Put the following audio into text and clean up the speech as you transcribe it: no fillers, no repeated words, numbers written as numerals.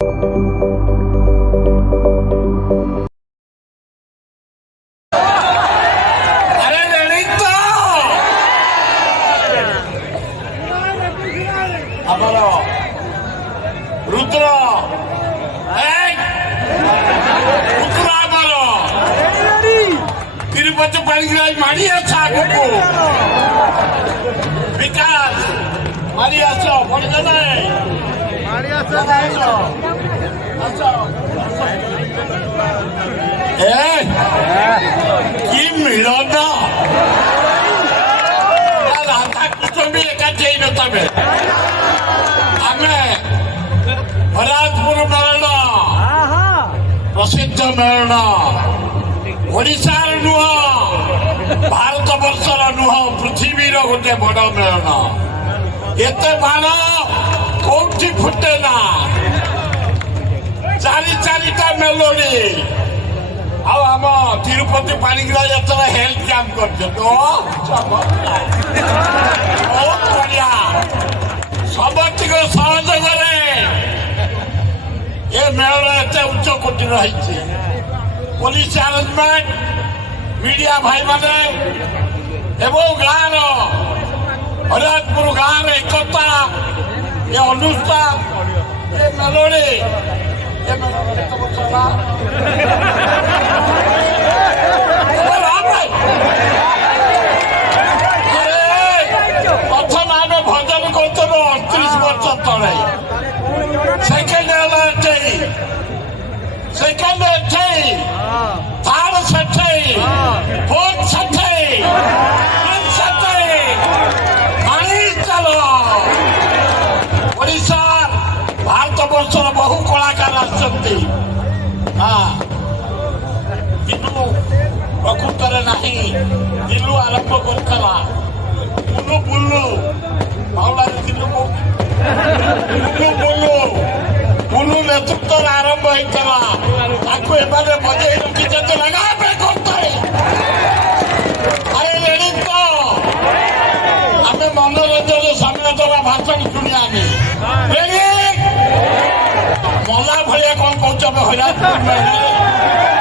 रुद्र तिरुपति पाणीग्राही माड़ी आस आगू विकास माड़ी आस कि मिलन राधा कृष्ण भी एकाठी न तबे भराजपुर मेलन प्रसिद्ध मेलन ओडिशार नुह भारत वर्षर नुह पृथ्वीर गोटे बड़ मेलन एत बाण कौटी फुटे ना चारि चारिटा मेलोडी आम तिरुपति पाणीग्राही एथर हेल्थ कैंप कर बहुत बढ़िया समस्ती सहयोग ये मेलन एत उच्च कोटि रही पुलिस आरेंजमेंट मीडिया भाई माने गाँव हरिराजपुर गाँव एकता ये अनुष्ठान ये मेलोडी प्रथम आम भजन करूँ 38 वर्ष तले सेकेंड सेकेंड थर्ड सेठे फोर्थ सेठे ओडिशा भारत वर्षर बहु कलाकार आसुनु प्रकृत दिलू आरंभ करला बुलू बुलू बुलू नेतृत्व आरंभ होता बजे रखी अरे रेडी तो आम मनोरंजन समय देवा भाषण शुणिया रेडी मला भाया कौन कौच हरिराजपुर